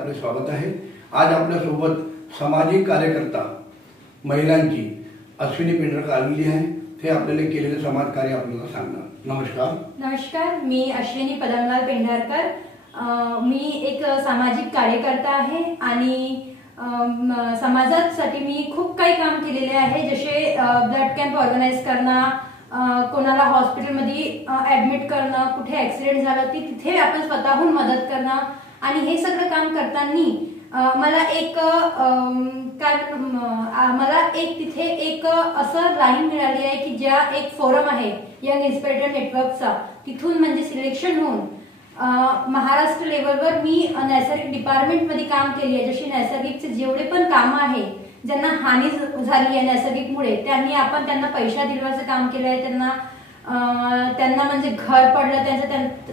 आपले स्वागत आहे। आज आपल्या सोबत सामाजिक कार्यकर्ता महिलांची अश्विनी पेंढारकर आलेली आहे। ते आपल्याला केलेले समाज कार्य आपल्याला सांगणार। नमस्कार। नमस्कार, मी अश्विनी पदमलाल पेंढारकर। मी एक सामाजिक कार्यकर्ता आहे आणि समाजासाठी मी खूप काही काम केलेले आहे, जसे ब्लड कॅम्प ऑर्गनाइज करणं, कोणाला हॉस्पिटलमध्ये ॲडमिट करणं, कुठे ॲक्सिडेंट झालं ती तिथे आपण स्वतःहून मदत करणं। आणि हे सगळं काम करताना मला तिथे एक असं लाईन मिळाली आहे की ज्या एक फोरम आहे यंग इन्स्पिरेटर नेटवर्कचा, तिथून म्हणजे सिलेक्शन होऊन महाराष्ट्र लेवलवर मी नैसर्गिक डिपार्टमेंटमध्ये काम केली आहे। जशी नैसर्गिकचे जेवढे पण कामं आहे, ज्यांना हानी झाली आहे नैसर्गिकमुळे, त्यांना पैसा दिलवायचं काम केलं आहे। त्यांना म्हणजे घर पडलं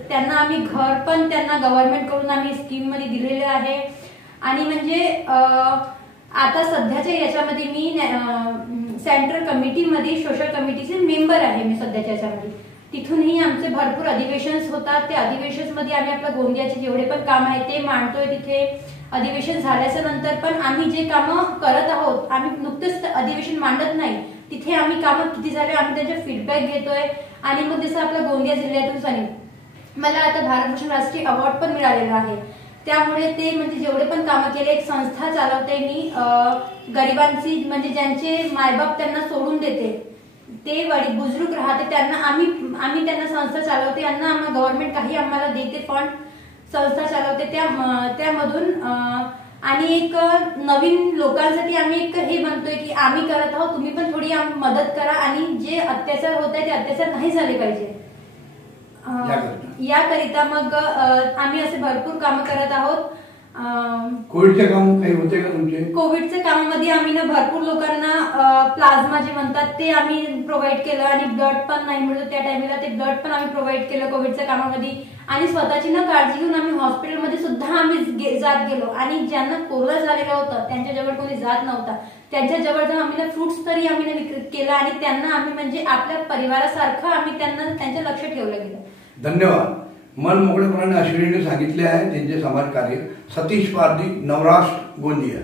त्यांना आम्ही घर पण त्यांना गव्हर्नमेंट कडून आम्ही स्कीम मध्ये दिलेले आहे। आणि म्हणजे आता सध्याच्या याच्यामध्ये मी सेंट्रल कमिटीमध्ये सोशल कमिटीचे मेंबर आहे मी सध्याच्या याच्यामध्ये। तिथूनही आमचे भरपूर अधिवेशन्स होतात। त्या अधिवेशन्समध्ये आम्ही आपल्या गोंदियाचे जेवढे पण काम आहे ते मांडतोय। तिथे अधिवेशन झाल्याच्या नंतर पण आम्ही जे कामं करत आहोत, आम्ही नुकतेच अधिवेशन मांडत नाही, तिथे आम्ही कामं किती झाले आम्ही त्याचे फीडबॅक घेतोय। आणि मग जसं आपल्या गोंदिया जिल्ह्यातून मला आता भारतभूषण राष्ट्रीय अवॉर्ड पण मिळालेला आहे। त्यामुळे ते म्हणजे जेवढे पण कामं केले, एक संस्था चालवते मी गरिबांची, म्हणजे ज्यांचे मायबाप त्यांना सोडून देते, ते बुजुर्ग राहते, त्यांना आम्ही त्यांना संस्था चालवते। यांना गव्हर्नमेंट काही आम्हाला देते, फंड संस्था चालवते त्यामधून। आणि एक नवीन लोकांसाठी आम्ही एक हे म्हणतोय की आम्ही करत आहोत, तुम्ही पण थोडी मदत करा आणि जे अत्याचार होत आहे ते अत्याचार नाही झाले पाहिजे याकरिता मग आम्ही असे भरपूर काम करत आहोत। कोविडचे काम काही होते का तुमचे? कोविडच्या कामामध्ये आम्ही ना भरपूर लोकांना प्लाझ्मा जे म्हणतात ते आम्ही प्रोव्हाइड केलं, आणि ब्लड पण नाही मिळत त्या टाइमला, ते ब्लड पण आम्ही प्रोव्हाइड केलं कोविडच्या कामामध्ये। आणि स्वतःची ना काळजी घेऊन आम्ही हॉस्पिटलमध्ये सुद्धा आम्ही जात गेलो, आणि ज्यांना कोरोना झालेला होता त्यांच्याजवळ कोणी जात नव्हता, त्यांच्याजवळ जाऊन आम्ही ना फ्रुट्स तरी आम्ही विक्री केलं, आणि त्यांना आम्ही म्हणजे आपल्या परिवारासारखं आम्ही त्यांचं लक्ष ठेवलं गेलं। धन्यवाद। मन मोकळेपणाने अश्विनीने सांगितले आहे त्यांचे समाज कार्य। सतीश पारधी, नवराष्ट्र, गोंदिया।